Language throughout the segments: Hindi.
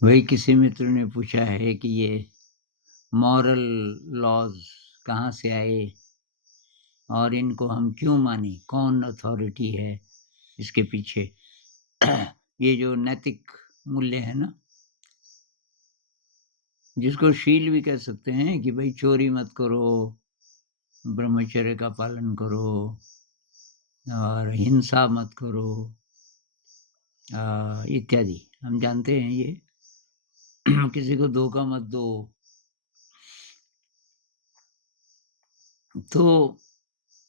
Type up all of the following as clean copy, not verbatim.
वही किसी मित्र ने पूछा है कि ये मॉरल लॉज़ कहाँ से आए और इनको हम क्यों मानें? कौन अथॉरिटी है इसके पीछे? ये जो नैतिक मूल्य है ना, जिसको शील भी कह सकते हैं कि भई चोरी मत करो, ब्रह्मचर्य का पालन करो और हिंसा मत करो इत्यादि। हम जानते हैं ये। किसी को धोखा मत दो। तो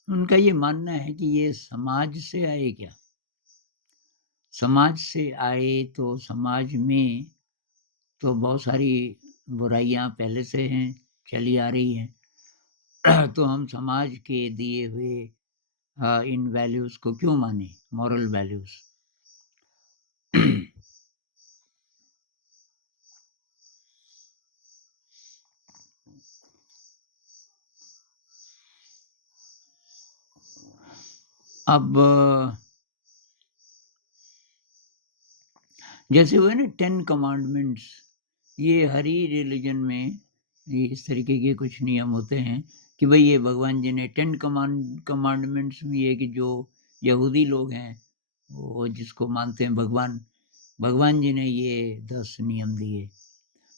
उनका ये मानना है कि ये समाज से आए क्या? समाज से आए तो समाज में तो बहुत सारी बुराइयाँ पहले से हैं, चली आ रही हैं। तो हम समाज के दिए हुए इन वैल्यूज़ को क्यों मानें, मॉरल वैल्यूज़। अब जैसे वो है ना 10 कमांडमेंट्स, ये हर ही रिलिजन में ये इस तरीके के कुछ नियम होते हैं कि भई ये भगवान जी ने 10 कमांडमेंट्स में ये कि जो यहूदी लोग हैं, वो जिसको मानते हैं भगवान, भगवान जी ने ये 10 नियम दिए,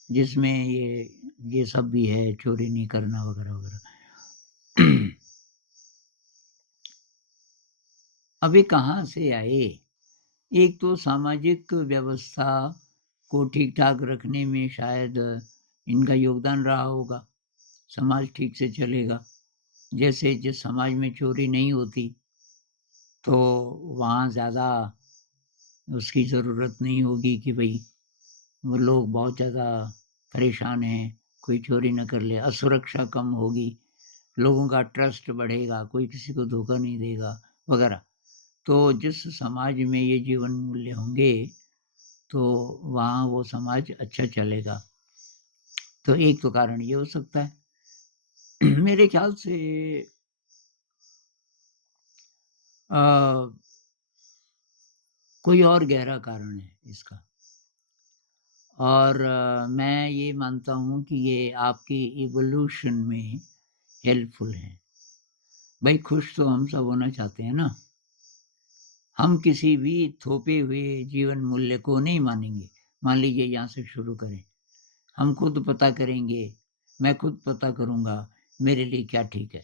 जिसमें ये सब भी है, चोरी नहीं करना वगैरह, वगैरह। अब ये कहाँ से आए? एक तो सामाजिक व्यवस्था को ठीक-ठाक रखने में शायद इनका योगदान रहा होगा, समाज ठीक से चलेगा। जैसे जिस समाज में चोरी नहीं होती, तो वहाँ ज़्यादा उसकी ज़रूरत नहीं होगी कि भई वो लोग बहुत ज़्यादा परेशान हैं, कोई चोरी ना कर ले, असुरक्षा कम होगी, लोगों का ट्रस्ट बढ़ेगा, कोई किसी को धोखा नहीं देगा, वगैरह। तो जिस समाज में ये जीवन मूल्य होंगे, तो वहाँ वो समाज अच्छा चलेगा। तो एक तो कारण ये हो सकता है। मेरे ख़्याल से अ, कोई और गहरा कारण है इसका। और मैं ये मानता हूँ कि ये आपकी इवोल्यूशन में हेल्पफुल है। भई खुश तो हम सब होना चाहते हैं ना। हम किसी भी थोपे हुए जीवन मूल्य को नहीं मानेंगे। मान लीजिए यहाँ से शुरू करें। हम खुद पता करेंगे, मैं खुद पता करूँगा मेरे लिए क्या ठीक है।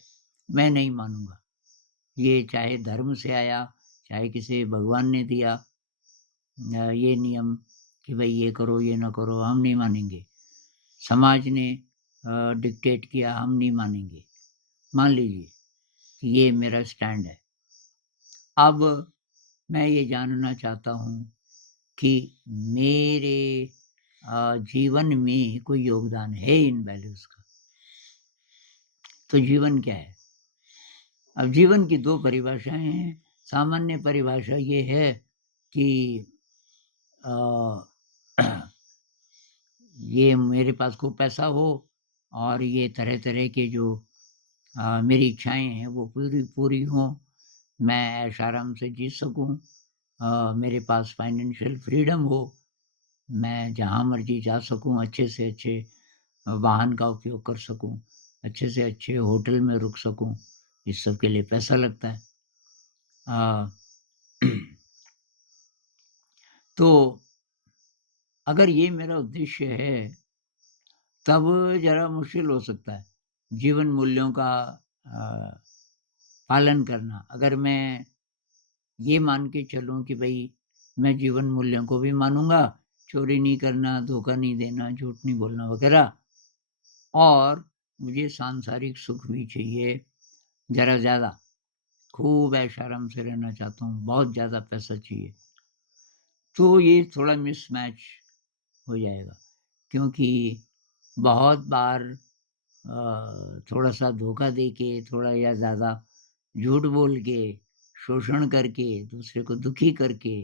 मैं नहीं मानूँगा। ये चाहे धर्म से आया, चाहे किसी भगवान ने दिया ये नियम कि भई ये करो, ये ना करो, हम नहीं मानेंगे। समाज ने डिक्टेट किया, हम नहीं मानेंगे। मान लीजिए कि ये मेरा स्टैंड है। अब मैं ये जानना चाहता हूँ कि मेरे जीवन में कोई योगदान है इन वैल्यूज़ का। तो जीवन क्या है? अब जीवन की 2 परिभाषाएँ हैं। सामान्य परिभाषा ये है कि अ, ये मेरे पास खूब पैसा हो और ये तरह-तरह के जो मेरी इच्छाएँ हैं वो पूरी पूरी हों, मैं ऐश-आराम से जी सकूँ, मेरे पास फाइनेंशियल फ्रीडम हो, मैं जहाँ मर्ज़ी जा सकूँ, अच्छे से अच्छे वाहन का उपयोग कर सकूँ, अच्छे से अच्छे होटल में रुक सकूँ, इस सब के लिए पैसा लगता है। अ, तो अगर ये मेरा उद्देश्य है, तब ज़रा मुश्किल हो सकता है, जीवन मूल्यों का अ, पालन करना। अगर मैं ये मान के चलूँ कि भई मैं जीवन मूल्यों को भी मानूँगा, चोरी नहीं करना, धोखा नहीं देना, झूठ नहीं बोलना वग़ैरह, और मुझे सांसारिक सुख भी चाहिए ज़रा ज़्यादा, खूब ऐश-आराम से रहना चाहता हूँ, बहुत ज़्यादा पैसा चाहिए। तो ये थोड़ा मिसमैच हो जाएगा, क्योंकि बहुत बार थोड़ा-सा धोखा दे के, थोड़ा या ज़्यादा झूठ बोल के, शोषण करके, दूसरे को दुखी करके,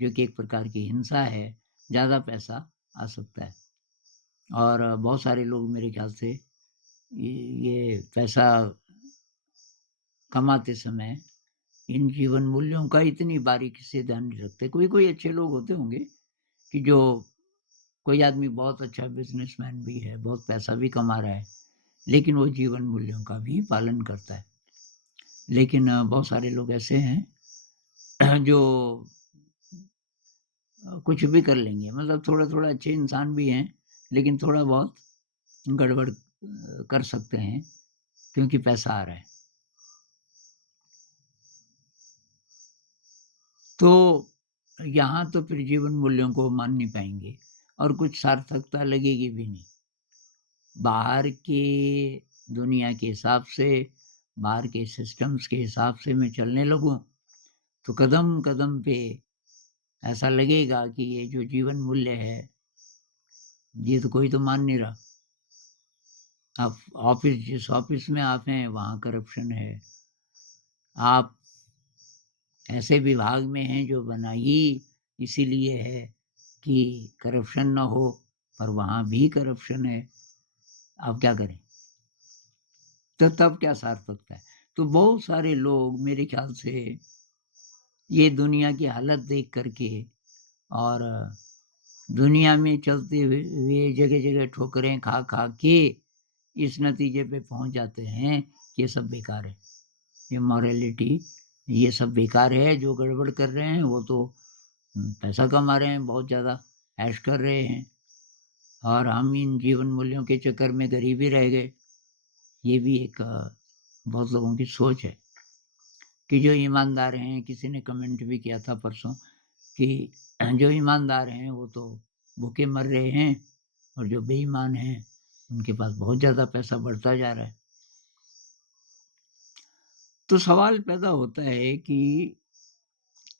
जो कि एक प्रकार की हिंसा है, ज़्यादा पैसा आ सकता है। और बहुत सारे लोग मेरे ख़्याल से ये पैसा कमाते समय इन जीवन मूल्यों का इतनी बारीकी से ध्यान नहीं रखते। कोई-कोई अच्छे लोग होते होंगे कि जो कोई आदमी बहुत अच्छा बिज़नेसमैन भी है, बहुत पैसा भी कमा रहा है, लेकिन वो जीवन मूल्यों का भी पालन करता है। लेकिन बहुत सारे लोग ऐसे हैं जो कुछ भी कर लेंगे, मतलब थोड़ा-थोड़ा अच्छे इंसान भी हैं, लेकिन थोड़ा बहुत गड़बड़ कर सकते हैं क्योंकि पैसा आ रहा है। तो यहाँ तो फिर जीवन मूल्यों को मान नहीं पाएँगे और कुछ सार्थकता लगेगी भी नहीं। बाहर के दुनिया के हिसाब से, बाहर के सिस्टम्स के हिसाब से मैं चलने लगूँ, तो कदम-कदम पे ऐसा लगेगा कि ये जो जीवन मूल्य है, ये तो कोई तो मान नहीं रहा। आप जिस ऑफ़िस में आप हैं, वहाँ करप्शन है। आप ऐसे विभाग में हैं जो बना ही इसीलिए है कि करप्शन ना हो, पर वहाँ भी करप्शन है। अब क्या करें? तो तब क्या सार्थकता है? तो बहुत सारे लोग मेरे ख़्याल से ये दुनिया की हालत देख कर के और दुनिया में चलते हुए जगह-जगह ठोकरें खा-खा के इस नतीजे पे पहुँच जाते हैं कि ये सब बेकार है। ये मॉरलिटी ये सब बेकार है, जो गड़बड़ कर रहे हैं वो तो पैसा कमा रहे हैं बहुत ज़्यादा, ऐश कर रहे हैं और हम इन जीवन मूल्यों के चक्कर में गरीब ही रह गए। ये भी एक बहुत लोगों की सोच है कि जो ईमानदार हैं, किसी ने कमेंट भी किया था परसों कि जो ईमानदार हैं वो तो भूखे मर रहे हैं और जो बेईमान हैं, उनके पास बहुत ज़्यादा पैसा बढ़ता जा रहा है। तो सवाल पैदा होता है कि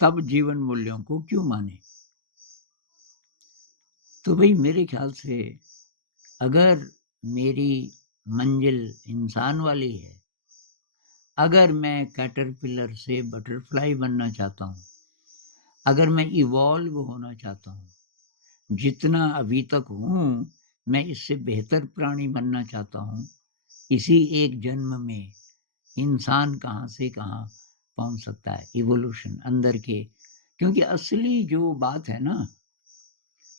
तब जीवन मूल्यों को क्यों मानें? तो भई मेरे ख़्याल से अगर मेरी मंज़िल इंसान वाली है, अगर मैं कैटरपिलर से बटरफ्लाई बनना चाहता हूँ, अगर मैं इवॉल्व होना चाहता हूँ, जितना अभी तक हूँ, मैं इससे बेहतर प्राणी बनना चाहता हूँ, इसी एक जन्म में इंसान कहाँ से कहाँ पहुँच सकता है, इवोल्यूशन अंदर के क्योंकि असली जो बात है ना,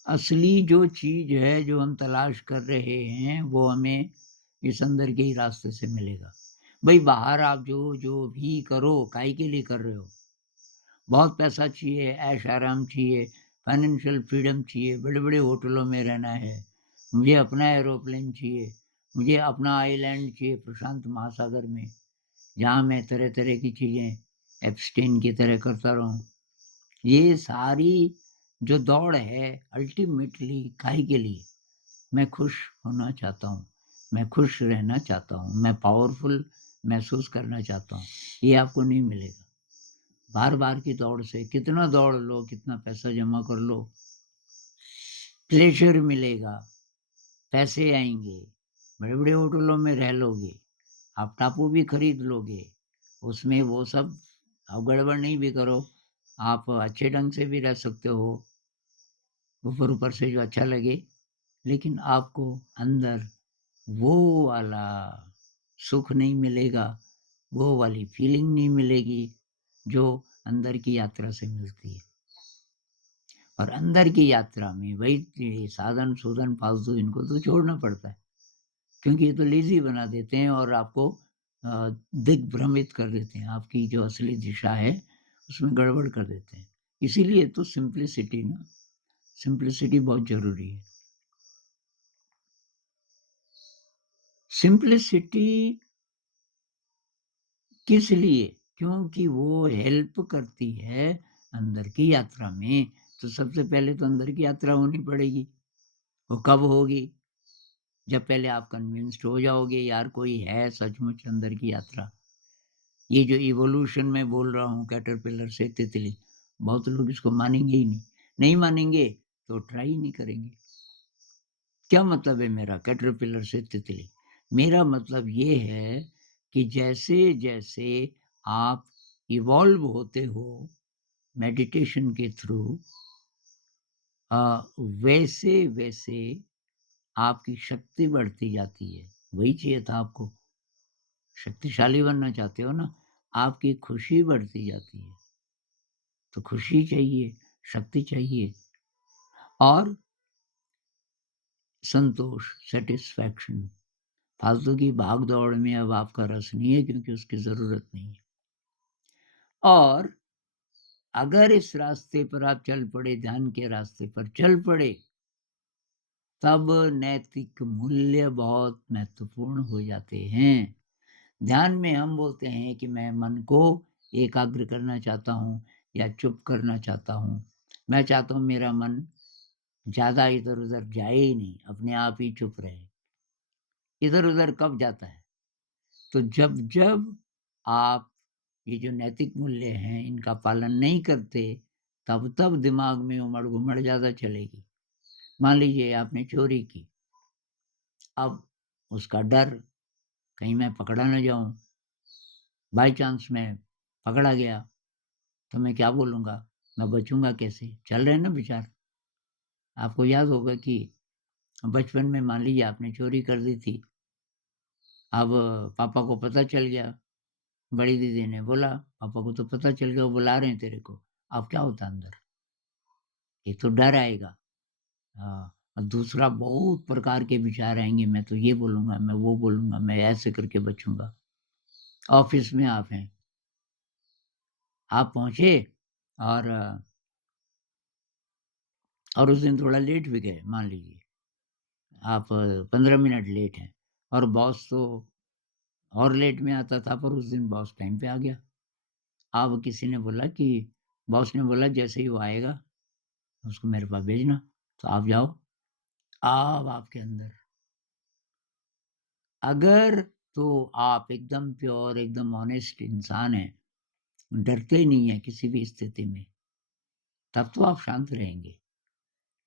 असली जो चीज़ है, जो हम तलाश कर रहे हैं, वो हमें इस अंदर के ही रास्ते से मिलेगा। भई बाहर आप जो भी करो, काहे के लिए कर रहे हो? बहुत पैसा चाहिए, ऐश-आराम चाहिए, फाइनेंशियल फ्रीडम चाहिए, बड़े-बड़े होटलों में रहना है, मुझे अपना एरोप्लेन चाहिए, मुझे अपना आइलैंड चाहिए प्रशांत महासागर में, जहाँ मैं तरह-तरह की चीज़ें एप्स्टेन की तरह करता रहूँ। ये सारी जो दौड़ है अल्टीमेटली काहे के लिए? मैं खुश होना चाहता हूँ, मैं खुश रहना चाहता हूँ, मैं पावरफुल महसूस करना चाहता हूँ, ये आपको नहीं मिलेगा। बार-बार की दौड़ से कितना दौड़ लो, कितना पैसा जमा कर लो, प्लेज़र मिलेगा, पैसे आएँगे, बड़े-बड़े होटलों में रह लोगे, आप टापू भी खरीद लोगे, उसमें वो सब आप गड़बड़ नहीं भी करो, आप अच्छे ढंग से भी रह सकते हो, ऊपर-ऊपर से जो अच्छा लगे, लेकिन आपको अंदर वो वाला सुख नहीं मिलेगा, वो वाली फीलिंग नहीं मिलेगी, जो अंदर की यात्रा से मिलती है। और अंदर की यात्रा में वही ये साधन-सूधन फालतू इनको तो छोड़ना पड़ता है, क्योंकि ये तो लेज़ी बना देते हैं और आपको दिग्भ्रमित कर देते हैं, आपकी जो असली दिशा है, उसमें गड़बड़ कर देते हैं। इसीलिए तो सिम्प्लिसिटी ना सिम्प्लिसिटी बहुत ज़रूरी है। सिम्प्लिसिटी किस लिए? क्योंकि वो हेल्प करती है अंदर की यात्रा में, तो सबसे पहले तो अंदर की यात्रा होनी पड़ेगी। वो कब होगी? जब पहले आप कन्विंस्ड हो जाओगे यार कोई है सचमुच अंदर की यात्रा। ये जो इवोल्यूशन मैं बोल रहा हूँ कैटरपिलर से तितली, बहुत लोग इसको मानेंगे ही नहीं। नहीं मानेंगे तो ट्राई ही नहीं करेंगे। क्या मतलब है मेरा कैटरपिलर से तितली? मेरा मतलब ये है कि जैसे-जैसे आप इवॉल्व होते हो मेडिटेशन के थ्रू वैसे-वैसे आपकी शक्ति बढ़ती जाती है। वही चाहिए था आपको। शक्तिशाली बनना चाहते हो ना, आपकी खुशी बढ़ती जाती है। तो खुशी चाहिए, शक्ति चाहिए और संतोष, सैटिस्फैक्शन। फालतू की भाग-दौड़ में अब आपका रस नहीं है क्योंकि उसकी ज़रूरत नहीं है। और अगर इस रास्ते पर आप चल पड़े, ध्यान के रास्ते पर चल पड़े, तब नैतिक मूल्य बहुत महत्वपूर्ण हो जाते हैं। ध्यान में हम बोलते हैं कि मैं मन को एकाग्र करना चाहता हूँ या चुप करना चाहता हूँ। मैं चाहता हूँ मेरा मन ज़्यादा इधर-उधर जाए ही नहीं, अपने आप ही चुप रहे। इधर-उधर कब जाता है? तो जब-जब आप ये जो नैतिक मूल्य हैं, इनका पालन नहीं करते, तब-तब दिमाग में उमड़-घुमड़ ज़्यादा चलेगी। मान लीजिए आपने चोरी की, अब उसका डर, कहीं मैं पकड़ा ना जाऊँ, बाय चांस मैं पकड़ा गया, तो मैं क्या बोलूँगा? मैं बचूँगा कैसे? चल रहे हैं ना विचार। आपको याद होगा कि बचपन में मान लीजिए आपने चोरी कर दी थी, अब पापा को पता चल गया, बड़ी दीदी ने बोला, "पापा को तो पता चल गया, वो बुला रहे हैं तेरे को।" अब क्या होता अंदर? एक तो डर आएगा, हाँ, और दूसरा बहुत प्रकार के विचार आएँगे, मैं तो ये बोलूँगा, मैं वो बोलूँगा, मैं ऐसे करके बचूँगा। ऑफ़िस में आप हैं, आप पहुँचे और उस दिन थोड़ा लेट भी गए, मान लीजिए। आप 15 मिनट लेट हैं और बॉस तो और लेट में आता था, पर उस दिन बॉस टाइम पे आ गया। अब किसी ने बोला कि बॉस ने बोला जैसे ही वो आएगा, उसको मेरे पास भेजना, तो आप जाओ। अब आपके अंदर अगर तो आप एकदम प्योर, एकदम ऑनेस्ट इंसान हैं, डरते ही नहीं हैं किसी भी स्थिति में, तब तो आप शांत रहेंगे।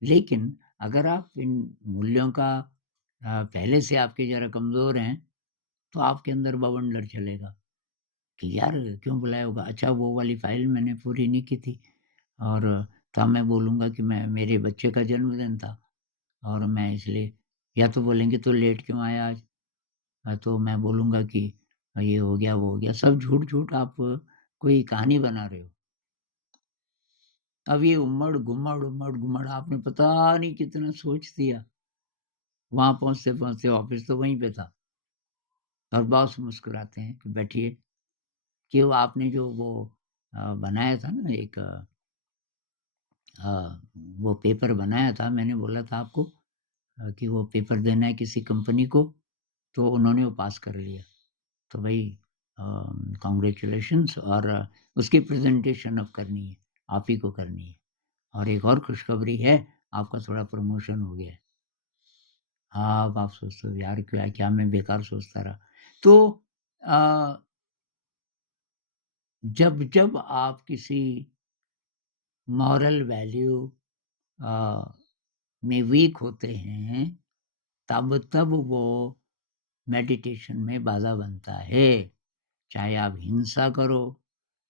लेकिन अगर आप इन मूल्यों का पहले से आपके ज़रा कमज़ोर हैं, तो आपके अंदर बवंडर चलेगा कि यार क्यों बुलाया होगा? अच्छा वो वाली फ़ाइल मैंने पूरी नहीं की थी और तब मैं बोलूँगा कि मैं मेरे बच्चे का जन्मदिन था और मैं इसलिए या तो बोलेंगे तू लेट क्यों आया आज? तो मैं बोलूँगा कि ये हो गया, वो हो गया, सब झूठ-झूठ आप कोई कहानी बना रहे हो। अब ये उम्मड़-गुम्मड़, उम्मड़-गुम्मड़ आपने पता नहीं कितना सोच दिया। वहाँ पहुँचते-पहुँचते ऑफ़िस तो वहीं पे था और बॉस मुस्कुराते हैं कि बैठिए, कि वो आपने जो वो बनाया था ना एक अ, वो पेपर बनाया था, मैंने बोला था आपको कि वो पेपर देना है किसी कंपनी को, तो उन्होंने वो पास कर लिया। तो भई कांग्रेचुलेशंस और उसकी प्रेज़ेंटेशन अब करनी है, आप ही को करनी है। और एक और खुशखबरी है, आपका थोड़ा प्रमोशन हो गया है। हाँ, अब आप सोचते हो यार क्या मैं बेकार सोचता रहा। तो अ, जब आप किसी मॉरल वैल्यू अ, में वीक होते हैं, तब वो मेडिटेशन में बाधा बनता है। चाहे आप हिंसा करो,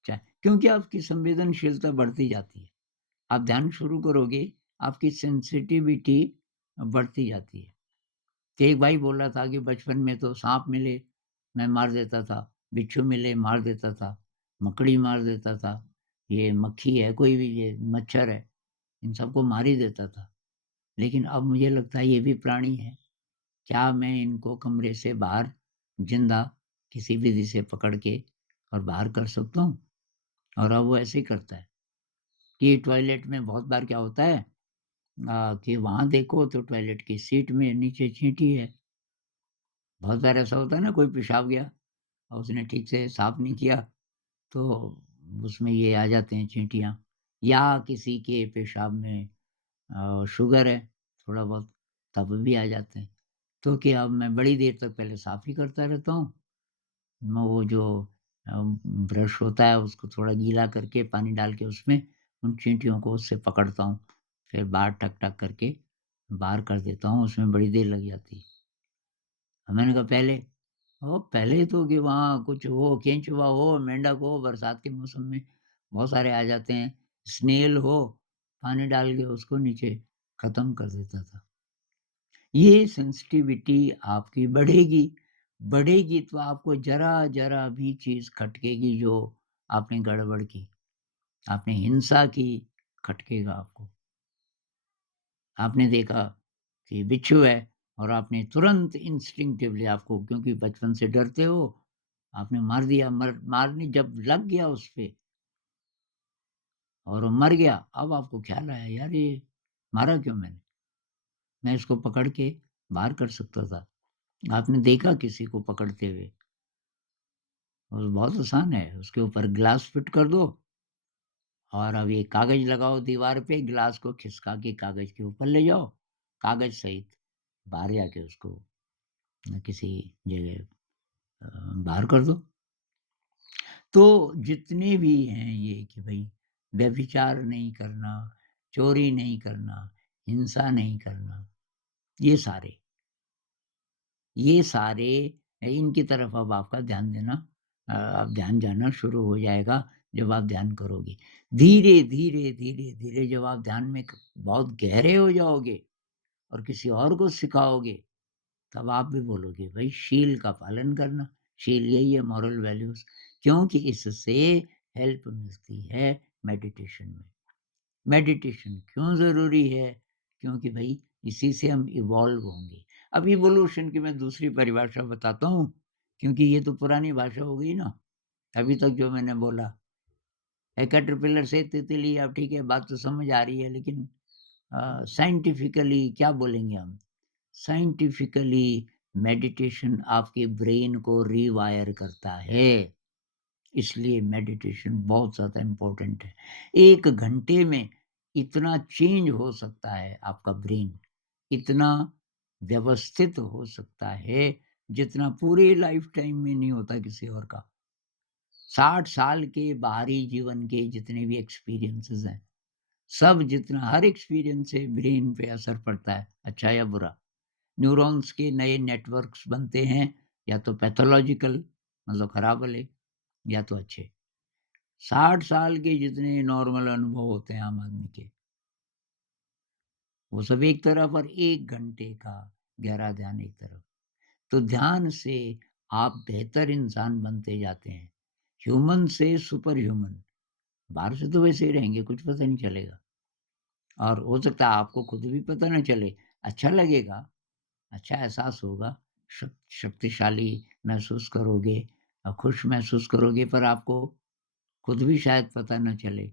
चाहे क्योंकि आपकी संवेदनशीलता बढ़ती जाती है। आप ध्यान शुरू करोगे, आपकी सेंसिटिविटी बढ़ती जाती है। तो एक भाई बोल रहा था कि बचपन में तो साँप मिले, मैं मार देता था, बिच्छू मिले मार देता था, मकड़ी मार देता था, ये मक्खी है, कोई भी ये मच्छर है, इन सबको मार ही देता था। लेकिन अब मुझे लगता है ये भी प्राणी हैं, क्या मैं इनको कमरे से बाहर ज़िंदा किसी विधि से पकड़ के और बाहर कर सकता हूँ? और अब वो ऐसे ही करता है कि टॉयलेट में बहुत बार क्या होता है कि वहाँ देखो तो टॉयलेट की सीट में नीचे चींटी है। बहुत बार ऐसा होता है ना कोई पेशाब गया और उसने ठीक से साफ नहीं किया तो उसमें ये आ जाते हैं चींटियाँ या किसी के पेशाब में शुगर है थोड़ा बहुत तब भी आ जाते हैं। तो क्या अब मैं बड़ी देर तक पहले साफ ही करता रहता हूँ। मैं वो जो ब्रश होता है उसको थोड़ा गीला करके पानी डाल के उसमें उन चींटियों को उससे पकड़ता हूँ। फिर बाहर टक-टक करके बाहर कर देता हूँ, उसमें बड़ी देर लग जाती है। मैंने कहा पहले पहले तो कि वहाँ कुछ हो, केंचुआ हो, मेंढक हो, बरसात के मौसम में बहुत सारे आ जाते हैं, स्नेल हो, पानी डाल के उसको नीचे खत्म कर देता था। ये सेंसिटिविटी आपकी बढ़ेगी, बढ़ेगी तो आपको ज़रा-ज़रा भी चीज़ खटकेगी जो आपने गड़बड़ की, आपने हिंसा की, खटकेगा आपको। आपने देखा कि बिच्छू है और आपने तुरंत इंस्टिंक्टिवली आपको क्योंकि बचपन से डरते हो, आपने मार दिया, मारने जब लग गया उस पे और वो मर गया, अब आपको ख़्याल आया यार ये मारा क्यों मैंने? मैं इसको पकड़ के बाहर कर सकता था। आपने देखा किसी को पकड़ते हुए और बहुत आसान है, उसके ऊपर ग्लास फिट कर दो और अब ये कागज़ लगाओ दीवार पे, ग्लास को खिसका के कागज़ के ऊपर ले जाओ, कागज़ सहित बाहर जाके उसको किसी जगह बाहर कर दो। तो जितने भी हैं ये कि भई व्यभिचार नहीं करना, चोरी नहीं करना, हिंसा नहीं करना, ये सारे ये सारे इनकी तरफ अब आपका ध्यान देना अब ध्यान जाना शुरू हो जाएगा जब आप ध्यान करोगे। धीरे, धीरे, धीरे, धीरे जब आप ध्यान में क बहुत गहरे हो जाओगे और किसी और को सिखाओगे, तब आप भी बोलोगे भई शील का पालन करना, शील यही है मॉरल वैल्यूज़ क्योंकि इससे हेल्प मिलती है मेडिटेशन में। मेडिटेशन क्यों ज़रूरी है? क्योंकि भई इसी से हम इवॉल्व होंगे। अब इवोल्यूशन की मैं दूसरी परिभाषा बताता हूँ, क्योंकि ये तो पुरानी भाषा हो गई ना, अभी तक जो मैंने बोला। कैटरपिलर से तितली अब ठीक है बात तो समझ आ रही है लेकिन साइंटिफिकली क्या बोलेंगे हम? साइंटिफिकली मेडिटेशन आपके ब्रेन को रीवायर करता है। इसलिए मेडिटेशन बहुत ज़्यादा इम्पोर्टेंट है। 1 घंटे में इतना चेंज हो सकता है आपका ब्रेन, इतना व्यवस्थित हो सकता है, जितना पूरे लाइफ़ टाइम में नहीं होता किसी और का। 60 साल के बाहरी जीवन के जितने भी एक्सपीरियंसेस हैं, सब जितना हर एक्सपीरियंस से ब्रेन पे असर पड़ता है, अच्छा या बुरा। न्यूरॉन्स के नए नेटवर्क्स बनते हैं, या तो पैथोलॉजिकल मतलब खराब वाले या तो अच्छे। 60 साल के जितने नॉर्मल अनुभव होते हैं आम आदमी के, वो सब एक तरफ और 1 घंटे का गहरा ध्यान एक तरफ। तो ध्यान से आप बेहतर इंसान बनते जाते हैं। ह्यूमन से सुपर ह्यूमन। बाहर से तो वैसे ही रहेंगे, कुछ पता नहीं चलेगा और हो सकता है आपको खुद भी पता ना चले। अच्छा लगेगा, अच्छा एहसास होगा, शक्तिशाली महसूस करोगे खुश महसूस करोगे पर आपको खुद भी शायद पता ना चले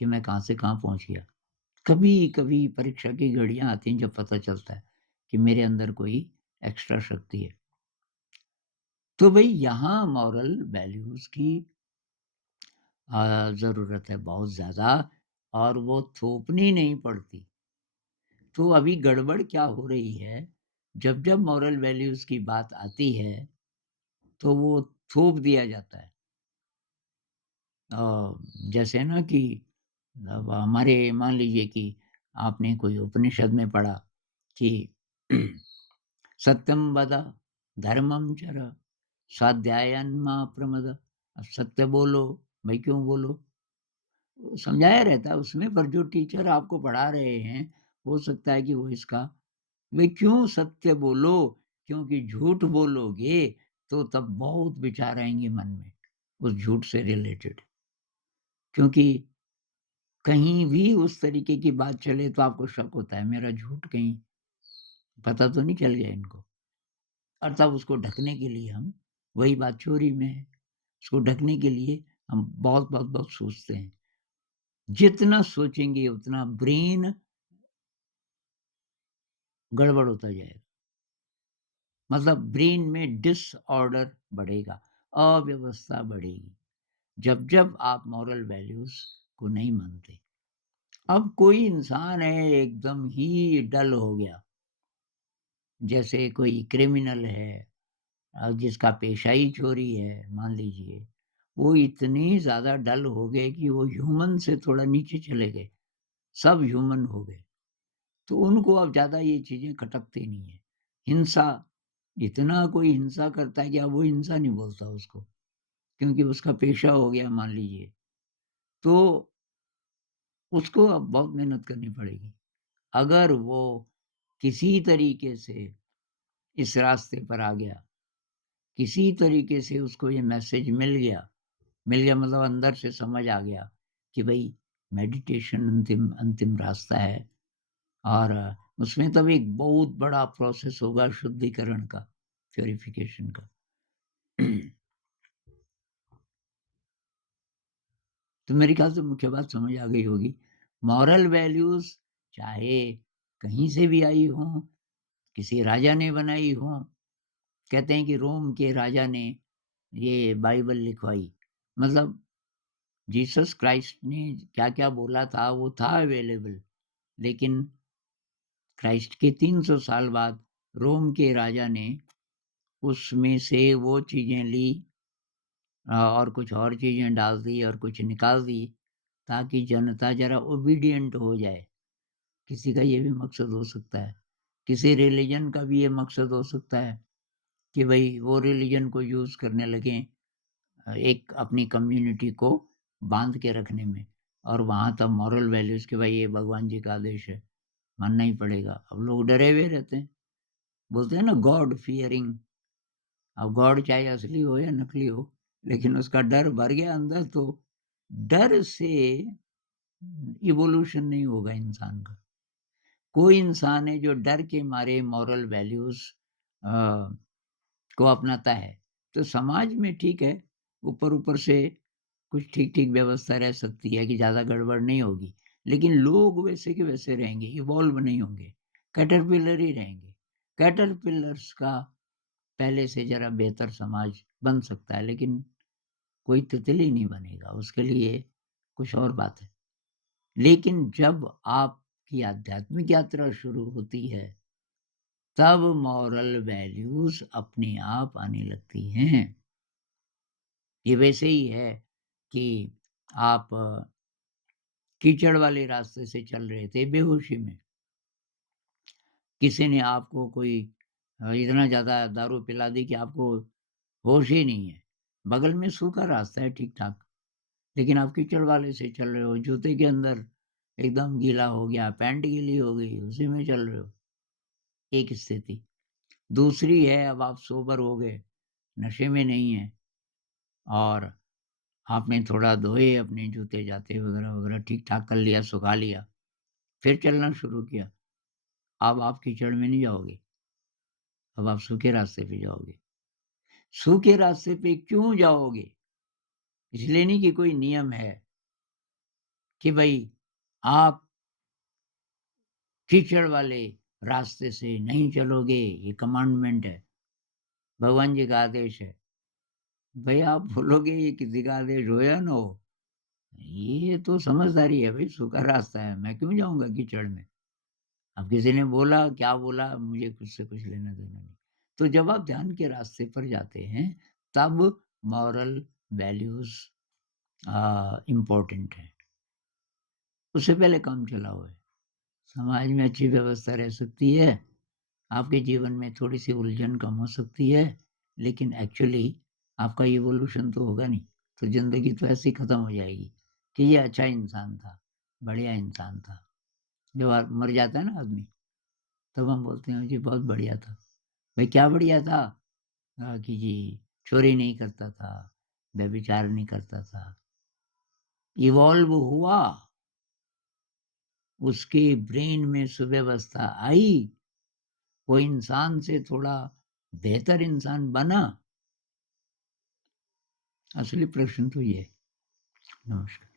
कि मैं कहाँ से कहाँ पहुँच गया। कभी-कभी परीक्षा की घड़ियाँ आती हैं जब पता चलता है कि मेरे अंदर कोई एक्स्ट्रा शक्ति है। तो भई यहाँ मॉरल वैल्यूज़ की ज़रूरत है बहुत ज़्यादा और वो थोपनी नहीं पड़ती। तो अभी गड़बड़ क्या हो रही है, जब-जब मॉरल वैल्यूज़ की बात आती है, तो वो थोप दिया जाता है। जैसे ना कि अब हमारे मान लीजिए कि आपने कोई उपनिषद में पढ़ा कि सत्यम वद, धर्मम चर, स्वाध्यायन्मा प्रमद। अब सत्य बोलो, भाई क्यों बोलो? वो समझाया रहता है उसमें पर जो टीचर आपको पढ़ा रहे हैं, हो सकता है कि वो इसका भाई क्यों सत्य बोलो? क्योंकि झूठ बोलोगे तो तब बहुत विचार आएँगे मन में, उस झूठ से रिलेटेड। क्योंकि कहीं भी उस तरीके की बात चले तो आपको शक होता है मेरा झूठ कहीं पता तो नहीं चल गया इनको। और तब उसको ढकने के लिए हम वही बात चोरी में है, उसको ढकने के लिए हम बहुत सोचते हैं। जितना सोचेंगे उतना ब्रेन गड़बड़ होता जाएगा। मतलब ब्रेन में डिसऑर्डर बढ़ेगा, अव्यवस्था बढ़ेगी। जब-जब आप मॉरल वैल्यूज़ को नहीं मानते। अब कोई इंसान है एकदम ही डल हो गया, जैसे कोई क्रिमिनल है जिसका पेशा ही चोरी है मान लीजिए, वो इतने ज़्यादा डल हो गए कि वो ह्यूमन से थोड़ा नीचे चले गए, सब ह्यूमन हो गए। तो उनको अब ज़्यादा ये चीज़ें खटकती नहीं है। हिंसा, इतना कोई हिंसा करता है कि अब वो हिंसा नहीं बोलता उसको, क्योंकि उसका पेशा हो गया मान लीजिए। तो उसको अब बहुत मेहनत करनी पड़ेगी। अगर वो किसी तरीके से इस रास्ते पर आ गया, किसी तरीके से उसको ये मैसेज मिल गया मतलब अंदर से समझ आ गया कि भई मेडिटेशन अंतिम अंतिम रास्ता है और उसमें तब एक बहुत बड़ा प्रोसेस होगा शुद्धिकरण का, प्यूरिफिकेशन का। तो मेरे ख्याल से मुख्य बात समझ आ गई होगी। मॉरल वैल्यूज़ चाहे कहीं से भी आई हों, किसी राजा ने बनाई हों, कहते हैं कि रोम के राजा ने ये बाइबल लिखवाई। मतलब जीसस क्राइस्ट ने क्या-क्या बोला था वो था अवेलेबल, लेकिन क्राइस्ट के 300 साल बाद रोम के राजा ने उसमें से वो चीज़ें ली और कुछ और चीज़ें डाल दी और कुछ निकाल दी ताकि जनता ज़रा ओबीडिएंट हो जाए। किसी का ये भी मकसद हो सकता है। किसी रिलिजन का भी ये मकसद हो सकता है कि भई वो रिलिजन को यूज़ करने लगें एक अपनी कम्युनिटी को बाँध के रखने में और वहाँ तब मॉरल वैल्यूज़ कि भाई ये भगवान जी का आदेश है, मानना ही पड़ेगा। अब लोग डरे हुए रहते हैं। बोलते हैं ना गॉड फियरिंग। अब गॉड चाहे असली हो या नकली हो, लेकिन उसका डर भर गया अंदर तो डर से इवोल्यूशन नहीं होगा इंसान का। कोई इंसान है जो डर के मारे मॉरल वैल्यूज़ अ, को अपनाता है, तो समाज में ठीक है, ऊपर-ऊपर से कुछ ठीक-ठीक व्यवस्था रह सकती है कि ज़्यादा गड़बड़ नहीं होगी। लेकिन लोग वैसे के वैसे रहेंगे, इवॉल्व नहीं होंगे, कैटरपिलर ही रहेंगे। कैटरपिलर्स का पहले से ज़रा बेहतर समाज बन सकता है, लेकिन कोई तितली नहीं बनेगा, उसके लिए कुछ और बात है। लेकिन जब आपकी आध्यात्मिक यात्रा शुरू होती है, तब मॉरल वैल्यूज़ अपने आप आने लगती हैं। ये वैसे ही है कि आप कीचड़ वाले रास्ते से चल रहे थे बेहोशी में। किसी ने आपको कोई इतना ज़्यादा दारू पिला दी कि आपको होश ही नहीं है। बगल में सूखा रास्ता है ठीक-ठाक, लेकिन आप कीचड़ वाले से चल रहे हो, जूते के अंदर एकदम गीला हो गया, पैंट गीली हो गई, उसी में चल रहे हो, एक स्थिति। दूसरी है अब आप सोबर हो गए, नशे में नहीं हैं और आपने थोड़ा धोए अपने जूते जाते वगैरह-वगैरह ठीक-ठाक कर लिया, सुखा लिया, फिर चलना शुरू किया। अब आप कीचड़ में नहीं जाओगे, अब आप सूखे रास्ते पे जाओगे। सूखे रास्ते पे क्यों जाओगे? इसलिए नहीं कि कोई नियम है कि भई आप कीचड़ वाले रास्ते से नहीं चलोगे, ये कमांडमेंट है, भगवान जी का आदेश है। भई आप बोलोगे ये किसी का आदेश हो या ना हो, ये तो समझदारी है भई, सूखा रास्ता है, मैं क्यों जाऊँगा कीचड़ में? अब किसी ने बोला, क्या बोला, मुझे उससे कुछ लेना-देना नहीं। तो जब आप ध्यान के रास्ते पर जाते हैं, तब मॉरल वैल्यूज़ इम्पोर्टेंट हैं। उससे पहले काम चलाओ है। समाज में अच्छी व्यवस्था रह सकती है, आपके जीवन में थोड़ी-सी उलझन कम हो सकती है, लेकिन एक्चुअली आपका इवोल्यूशन तो होगा नहीं। तो ज़िंदगी तो ऐसे ही खत्म हो जाएगी कि ये अच्छा इंसान था, बढ़िया इंसान था। जब मर जाता है ना आदमी, तब हम बोलते हैं, जी बहुत बढ़िया था। भाई क्या बढ़िया था? कि जी चोरी नहीं करता था, व्यभिचार नहीं करता था। इवॉल्व हुआ, उसके ब्रेन में सुव्यवस्था आई, वो इंसान से थोड़ा बेहतर इंसान बना। असली प्रश्न तो ये है। नमस्कार।